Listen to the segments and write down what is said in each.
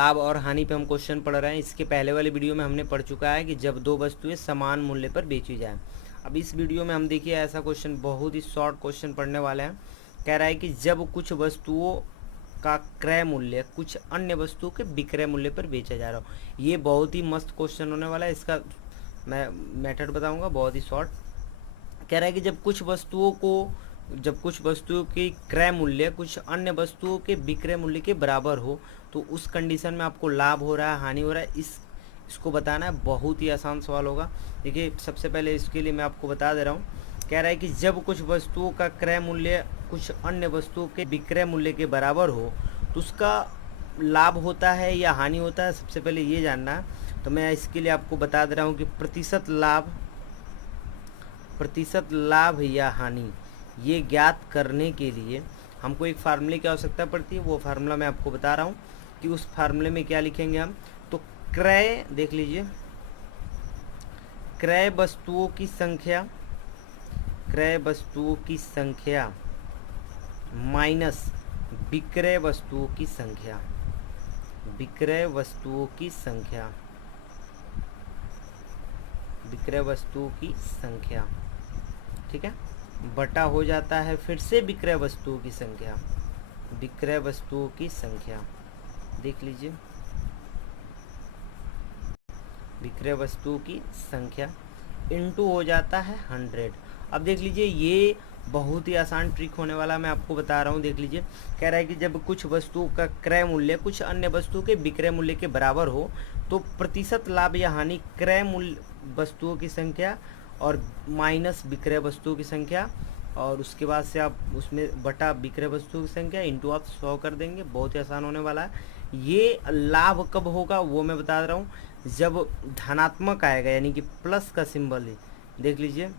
लाभ और हानि पे हम क्वेश्चन पढ़ रहे हैं। इसके पहले वाली वीडियो में हमने पढ़ चुका है कि जब दो वस्तुएं समान मूल्य पर बेची जाए। अब इस वीडियो में हम देखिए ऐसा क्वेश्चन, बहुत ही शॉर्ट क्वेश्चन पढ़ने वाले हैं। कह रहा है कि जब कुछ वस्तुओं का क्रय मूल्य कुछ अन्य वस्तुओं के विक्रय मूल्य पर बेचा जा रहा हो। ये बहुत ही मस्त क्वेश्चन होने वाला है। इसका मैं मेथड बताऊंगा, बहुत ही शॉर्ट। कह रहा है कि जब कुछ वस्तुओं की क्रय मूल्य कुछ अन्य वस्तुओं के विक्रय मूल्य के बराबर हो, तो उस कंडीशन में आपको लाभ हो रहा है, हानि हो रहा है, इसको बताना है। बहुत ही आसान सवाल होगा। देखिए, सबसे पहले इसके लिए मैं आपको बता दे रहा हूँ। कह रहा है कि जब कुछ वस्तुओं का क्रय मूल्य कुछ अन्य वस्तुओं के विक्रय मूल्य के बराबर हो, तो उसका लाभ होता है या हानि होता है, सबसे पहले ये जानना है। तो मैं इसके लिए आपको बता दे रहा हूँ कि प्रतिशत लाभ या हानि ये ज्ञात करने के लिए हमको एक फार्मूले की आवश्यकता पड़ती है। वो फार्मूला मैं आपको बता रहा हूँ कि उस फार्मूले में क्या लिखेंगे हम। तो क्रय, देख लीजिए, क्रय वस्तुओं की संख्या माइनस विक्रय वस्तुओं की संख्या, ठीक है, बटा हो जाता है फिर से विक्रय वस्तुओं की संख्या। देख लीजिए, विक्रय वस्तुओं की संख्या इनटू हो जाता है 100। अब देख लीजिए, ये बहुत ही आसान ट्रिक होने वाला, मैं आपको बता रहा हूँ। देख लीजिए, कह रहा है कि जब कुछ वस्तुओं का क्रय मूल्य कुछ अन्य वस्तुओं के विक्रय मूल्य के बराबर हो, तो प्रतिशत लाभ या हानि क्रय मूल्य वस्तुओं की संख्या और माइनस विक्रय वस्तुओं की संख्या, और उसके बाद से आप उसमें बटा विक्रय वस्तुओं की संख्या इंटू आप 100 कर देंगे। बहुत ही आसान होने वाला है। ये लाभ कब होगा वो मैं बता रहा हूँ, जब धनात्मक आएगा, यानी कि प्लस का सिंबल है। देख लीजिए,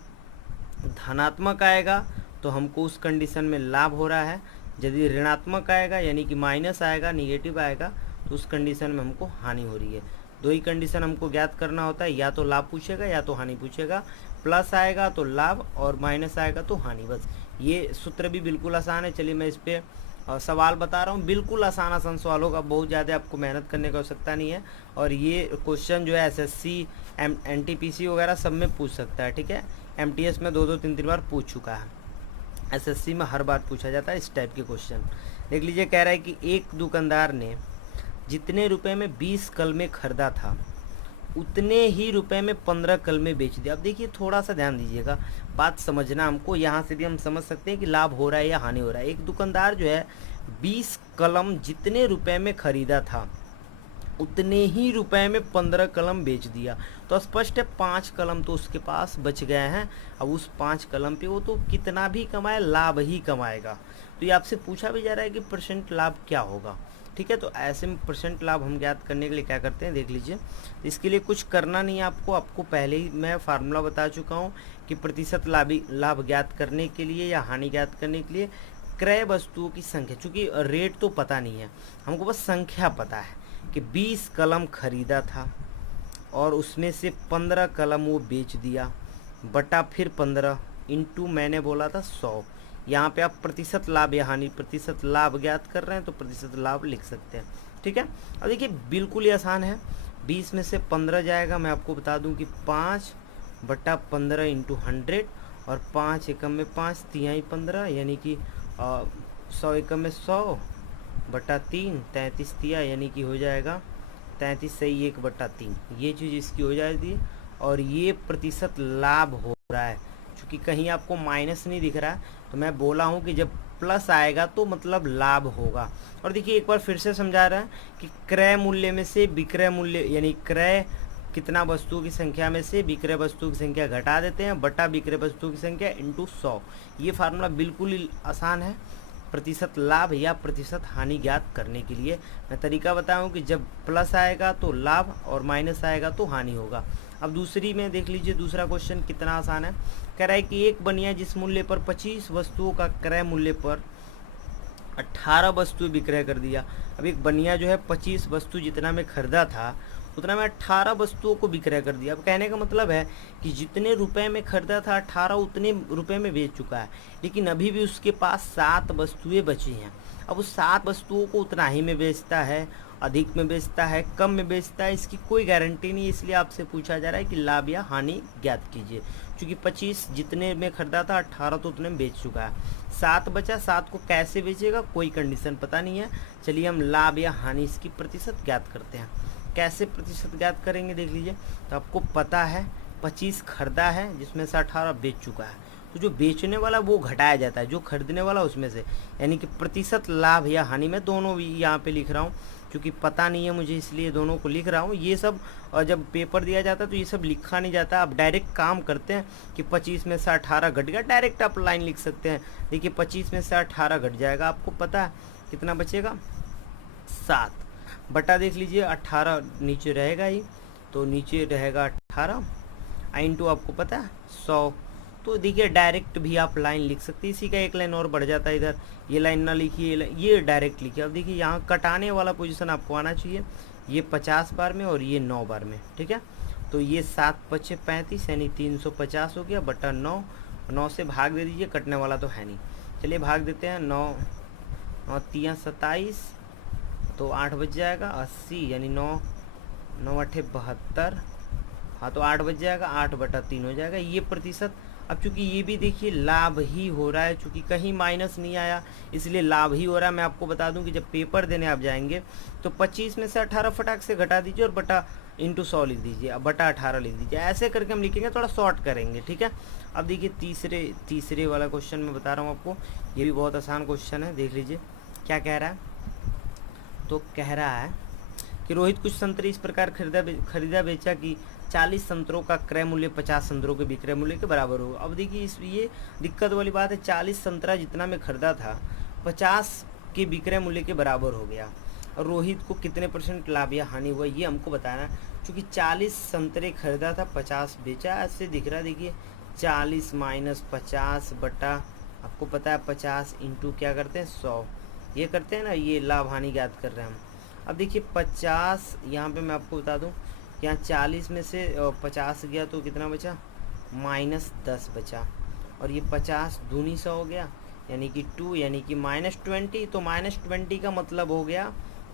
धनात्मक आएगा तो हमको उस कंडीशन में लाभ हो रहा है। यदि ऋणात्मक आएगा, यानी कि माइनस आएगा, निगेटिव आएगा, तो उस कंडीशन में हमको हानि हो रही है। दो ही कंडीशन हमको ज्ञात करना होता है, या तो लाभ पूछेगा या तो हानि पूछेगा। प्लस आएगा तो लाभ और माइनस आएगा तो हानि। बस ये सूत्र भी बिल्कुल आसान है। चलिए मैं इस पर सवाल बता रहा हूँ। बिल्कुल आसान सवाल होगा, बहुत ज़्यादा आपको मेहनत करने की आवश्यकता नहीं है। और ये क्वेश्चन जो है एसएससी, एनटीपीसी वगैरह सब में पूछ सकता है, ठीक है। एमटीएस में 2-2, 3-3 बार पूछ चुका है। एसएससी में हर बार पूछा जाता है इस टाइप के क्वेश्चन। देख लीजिए, कह रहा है कि एक दुकानदार ने जितने रुपए में 20 कलमे खरीदा था, उतने ही रुपए में 15 कलमे बेच दिया। अब देखिए, थोड़ा सा ध्यान दीजिएगा, बात समझना हमको। यहाँ से भी हम समझ सकते हैं कि लाभ हो रहा है या हानि हो रहा है। एक दुकानदार जो है 20 कलम जितने रुपए में खरीदा था, उतने ही रुपए में 15 कलम बेच दिया। तो स्पष्ट है 5 कलम तो उसके पास बच गए हैं। अब उस 5 कलम पे वो तो कितना भी कमाए, लाभ ही कमाएगा। तो ये आपसे पूछा भी जा रहा है कि परसेंट लाभ क्या होगा, ठीक है। तो ऐसे में परसेंट लाभ हम ज्ञात करने के लिए क्या करते हैं, देख लीजिए। इसके लिए कुछ करना नहीं है आपको पहले ही मैं फार्मूला बता चुका हूँ कि प्रतिशत लाभ ज्ञात करने के लिए या हानि ज्ञात करने के लिए क्रय वस्तुओं की संख्या, चूँकि रेट तो पता नहीं है हमको, बस संख्या पता है कि 20 कलम खरीदा था और उसमें से 15 कलम वो बेच दिया, बटा फिर 15 इंटू मैंने बोला था 100। यहाँ पे आप प्रतिशत लाभ या हानि, प्रतिशत लाभ ज्ञात कर रहे हैं तो प्रतिशत लाभ लिख सकते हैं, ठीक है। अब देखिए, बिल्कुल ही आसान है। 20 में से 15 जाएगा, मैं आपको बता दूं कि 5 बटा 15 इंटू 100, और 5 एकम में 5, 3 15, यानी कि 100 एकम में 100 बटा 3, 33 तिया, यानी कि हो जाएगा 33 सही 1/3। ये चीज़ इसकी हो जाएगी। और ये प्रतिशत लाभ हो रहा है, क्योंकि कहीं आपको माइनस नहीं दिख रहा है, तो मैं बोला हूँ कि जब प्लस आएगा तो मतलब लाभ होगा। और देखिए, एक बार फिर से समझा रहा है कि क्रय मूल्य में से विक्रय मूल्य, यानी क्रय कितना वस्तुओं की संख्या में से विक्रय वस्तुओं की संख्या घटा देते हैं, बटा विक्रय वस्तुओं की संख्या इंटू 100। ये फार्मूला बिल्कुल ही आसान है प्रतिशत लाभ या प्रतिशत हानि ज्ञात करने के लिए। मैं तरीका बताऊं कि जब प्लस आएगा तो लाभ और माइनस आएगा तो हानि होगा। अब दूसरी में देख लीजिए, दूसरा क्वेश्चन कितना आसान है। कह रहा है कि एक बनिया जिस मूल्य पर 25 वस्तुओं का क्रय मूल्य पर 18 वस्तुएं विक्रय कर दिया। अब एक बनिया जो है 25 वस्तु जितना में खरीदा था, उतना में 18 वस्तुओं को विक्रय कर दिया। अब कहने का मतलब है कि जितने रुपए में खरीदा था 18 उतने रुपए में बेच चुका है, लेकिन अभी भी उसके पास 7 वस्तुएं बची हैं। अब उस 7 वस्तुओं को उतना ही में बेचता है अधिक में बेचता है, कम में बेचता है, इसकी कोई गारंटी नहीं है। इसलिए आपसे पूछा जा रहा है कि लाभ या हानि ज्ञात कीजिए। क्योंकि 25 जितने में खरीदा था 18 तो उतने में बेच चुका है, 7 बचा, 7 को कैसे बेचेगा कोई कंडीशन पता नहीं है। चलिए हम लाभ या हानि इसकी प्रतिशत ज्ञात करते हैं। कैसे प्रतिशत ज्ञात करेंगे देख लीजिए। तो आपको पता है 25 खरीदा है जिसमें से 18 बेच चुका है, तो जो बेचने वाला वो घटाया जाता है जो खरीदने वाला उसमें से, यानी कि प्रतिशत लाभ या हानि में दोनों भी यहाँ पे लिख रहा हूँ क्योंकि पता नहीं है मुझे, इसलिए दोनों को लिख रहा हूँ। ये सब जब पेपर दिया जाता है तो ये सब लिखा नहीं जाता, आप डायरेक्ट काम करते हैं कि 25 में से 18 घट गया, डायरेक्ट आप लाइन लिख सकते हैं। देखिए 25 में से 18 घट जाएगा, आपको पता है कितना बचेगा 7 बटा, देख लीजिए 18 नीचे रहेगा ही, तो नीचे रहेगा 18 इंटू आपको पता है 100। तो देखिए डायरेक्ट भी आप लाइन लिख सकते हैं, इसी का एक लाइन और बढ़ जाता है इधर, ये लाइन ना लिखिए, ये डायरेक्ट लिखिए। अब देखिए यहाँ कटाने वाला पोजीशन आपको आना चाहिए, ये 50 बार में और ये 9 बार में, ठीक है। तो ये 7 पचे 35 यानी 350 हो गया बटा 9, 9 से भाग दे दीजिए, कटने वाला तो है नहीं। चलिए भाग देते हैं, 9 3 27, तो 8 बच जाएगा, 80 यानी 9 9 8 72, हाँ तो 8 बच जाएगा, 8 बटा 3 हो जाएगा ये प्रतिशत। अब चूंकि ये भी देखिए लाभ ही हो रहा है, चूंकि कहीं माइनस नहीं आया इसलिए लाभ ही हो रहा है। मैं आपको बता दूं कि जब पेपर देने आप जाएंगे तो 25 में से 18 फटाक से घटा दीजिए और बटा इंटू 100 लिख दीजिए, अब बटा 18 लिख दीजिए, ऐसे करके हम लिखेंगे, थोड़ा शॉर्ट करेंगे, ठीक है। अब देखिए तीसरे वाला क्वेश्चन मैं बता रहा हूँ आपको, ये भी बहुत आसान क्वेश्चन है, देख लीजिए क्या कह रहा है। तो कह रहा है कि रोहित कुछ संतरे इस प्रकार खरीदा बेचा कि 40 संतरों का क्रय मूल्य 50 संतरों के विक्रय मूल्य के बराबर होगा। अब देखिए ये दिक्कत वाली बात है, 40 संतरा जितना में खरीदा था 50 के विक्रय मूल्य के बराबर हो गया, और रोहित को कितने % लाभ या हानि हुआ ये हमको बताना है। क्योंकि 40 संतरे खरीदा था 50 बेचा, ऐसे दिख रहा है। देखिए 40 माइनस 50 बटा आपको पता है 50 इंटू क्या करते हैं 100, ये करते हैं ना, ये लाभ हानि ज्ञात कर रहे हैं हम। अब देखिए 50 यहाँ पे मैं आपको बता दूं, यहाँ 40 में से 50 गया तो कितना बचा, -10 बचा, और ये 50 दूनी 100 हो गया यानी कि 2, यानी कि -20। तो -20 का मतलब हो गया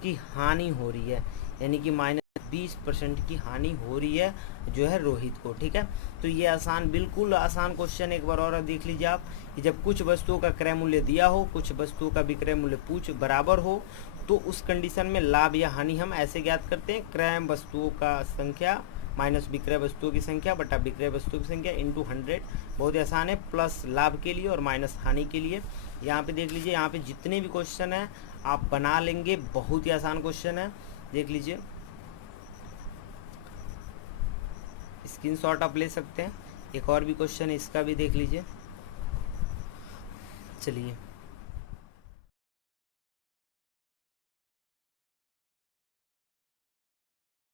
कि हानि हो रही है, यानी कि -20% की हानि हो रही है जो है रोहित को, ठीक है। तो ये आसान, बिल्कुल आसान क्वेश्चन एक बार और देख लीजिए आप, कि जब कुछ वस्तुओं का क्रय मूल्य दिया हो, कुछ वस्तुओं का विक्रय मूल्य बराबर हो, तो उस कंडीशन में लाभ या हानि हम ऐसे ज्ञात करते हैं, क्रय वस्तुओं का संख्या माइनस विक्रय वस्तुओं की संख्या बटा विक्रय वस्तुओं की संख्या इंटू 100। बहुत ही आसान है, प्लस लाभ के लिए और माइनस हानि के लिए। यहाँ पे देख लीजिए, यहाँ पे जितने भी क्वेश्चन हैं आप बना लेंगे, बहुत ही आसान क्वेश्चन है, देख लीजिए, स्क्रीनशॉट आप ले सकते हैं। एक और भी क्वेश्चन है, इसका भी देख लीजिए। चलिए